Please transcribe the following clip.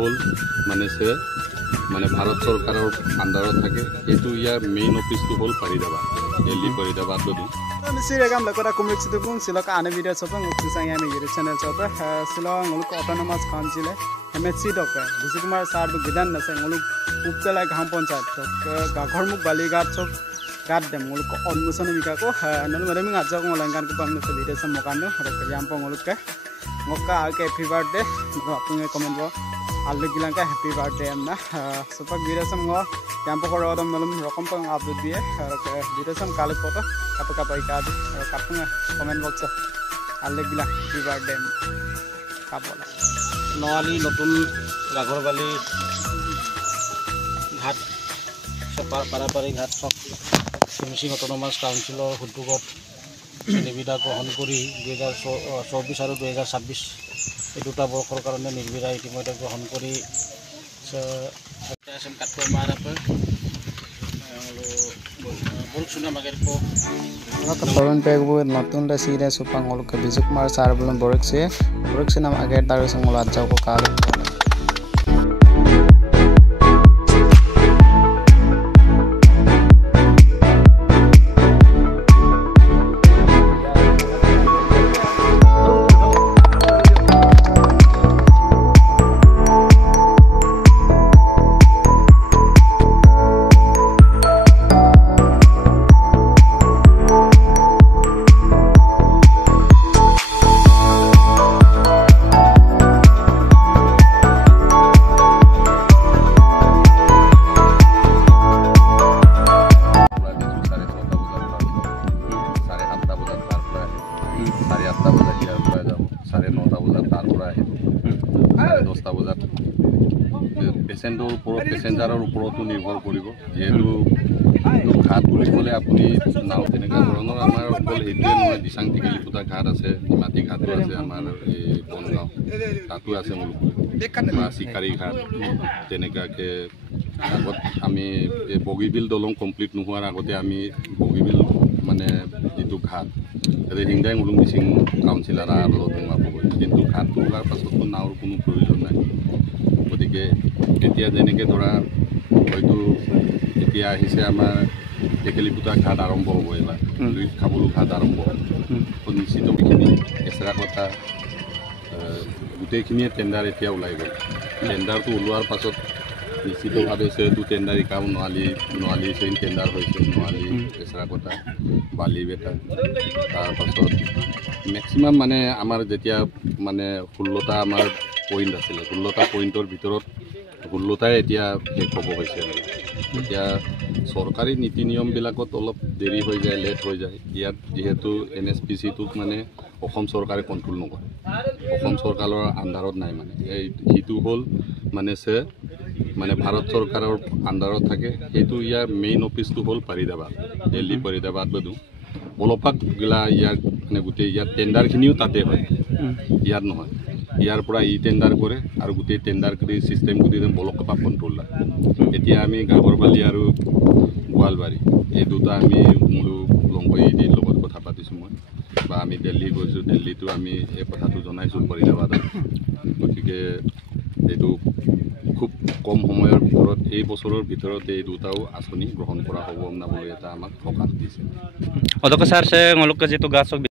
হ'ল মানে ভাৰত চৰকাৰৰ আণ্ডাৰত থাকে এইটো ইয়াৰ মেইন অফিচটো হ'ল ফাৰিদাবাদ দিল্লী ফাৰিদাবাদ বদি Sira kam lakora kumrik situ pun sila ka ane video chopang ukisang yami YouTube channel chopa sila ngoluk autonomous council hai MHC dok hai Vishkumar sir bu gidan na se ngoluk uptala gham panchayat chok gaghormuk balighat chok gat dem ngoluk onmuson bika ko nanu madam ngajak ngolangan ko pamne se video sam mokano rek yam pa ngoluk ka ngokka alke happy birthday apunge comment bo allu gilang ka happy birthday amna sopa video sam ngo yam pa koro adam malum rokom pang upload diye video sam kale photo kapka paika adi kapunga comment box allu gilang happy birthday kapola noali notun gaghorbaলি ঘাট পারাপারি ঘাট চক Mising autonomous কাউন্সিলৰ উদ্যোগত নিবিদা গ্ৰহণ কৰি 2024 আৰু 2026 এই দুটা বৰ্ষৰ কাৰণে নিৰ্বিধা ইতিমধ্যে গ্ৰহণ কৰি কাটৰ মাৰাপে বলছুনা মাগেৰপো Kapan pegu notun da sida supang ngoluk ke Vishkumar sar belum borek se nam agar taru sengolat jauh ko kali পেসেঞ্জাৰৰ ওপৰতো নিৰ্ভৰ কৰিব যেহেতু ঘাট বুলি ক'লে আপুনি নাও তেনেকুৱা ধৰণৰ আমাৰ অকল এইটোৱে নহয় দিচাং টিকেলিপুতা ঘাট আছে মাটি ঘাটো আছে আমাৰ এই বনগাঁও তাতো আছে মূল চিকাৰী ঘাট তেনেকুৱাকৈ আগত আমি এই বগীবিল দলং কমপ্লিট নোহোৱাৰ আগতে আমি বগীবিল মানে যিটো ঘাট তাতে হিংদাই মুলুং মিচিং কাউন্সিলাৰ আদালত সোমাব কিন্তু ঘাটটো ওলাৰ পাছতো নাওৰ কোনো প্ৰয়োজন নাই গতিকে এতিয়া যেনেকৈ ধৰা হয়তো এতিয়া আহিছে আমাৰ টেকেলিপুতা ঘাট আৰম্ভ হ'ব এইবাৰ খাবলো ঘাট আৰম্ভ হ'ব নিশ্চিত এইখিনি এচৰা কথা গোটেইখিনিয়ে টেণ্ডাৰ এতিয়া ওলাই গ'ল টেণ্ডাৰটো ওলোৱাৰ পাছত নিশ্চিতভাৱে সেইটো টেণ্ডাৰ কাম নোৱালি চেইন টেণ্ডাৰ হৈছে নোৱালি এচৰা কথা বালি বেটা তাৰপাছত মেক্সিমাম মানে আমাৰ যেতিয়া মানে 16টা আমাৰ পইণ্ট আছিলে 16টা পইণ্টৰ ভিতৰত 16টাই এতিয়া শেষ হ'ব হৈছে আৰু এতিয়া চৰকাৰী নীতি নিয়মবিলাকত অলপ দেৰি হৈ যায় লেট হৈ যায় ইয়াত যিহেতু NSPC-টোক মানে অসম চৰকাৰে কণ্ট্ৰল নকৰে অসম চৰকাৰৰ আণ্ডাৰত নাই মানে সেইটো হ'ল মানে ভাৰত চৰকাৰৰ আণ্ডাৰত থাকে সেইটো ইয়াৰ মেইন অফিচটো হ'ল ফাৰিদাবাদ দিল্লী ফাৰিদাবাদ বদু বলপাক গিলা ইয়াৰ মানে গোটেই ইয়াত টেণ্ডাৰখিনিও তাতে হয় ইয়াত নহয় ইয়াৰ পৰা টেণ্ডাৰ কৰে আৰু গোটেই টেণ্ডাৰ কৰি চিষ্টেম কৰি বলকপা কণ্ট্ৰল লয় এতিয়া আমি গাঘৰবালি আৰু গোৱালবাৰী এই দুটা আমি মূল লংকইডিৰ লগত কথা পাতিছোঁ মই বা আমি দিল্লী গৈছোঁ দিল্লীতো আমি এই কথাটো জনাইছোঁ ফাৰিদাবাদত গতিকে এইটো খুব কম সময়ৰ ভিতৰত এই বছৰৰ ভিতৰত এই দুটাও আঁচনি গ্ৰহণ কৰা হ'ব না বুলি এটা আমাক সকাহ দিছে অধ্যক্ষ ছাৰ সে ngolok ke jitu gasok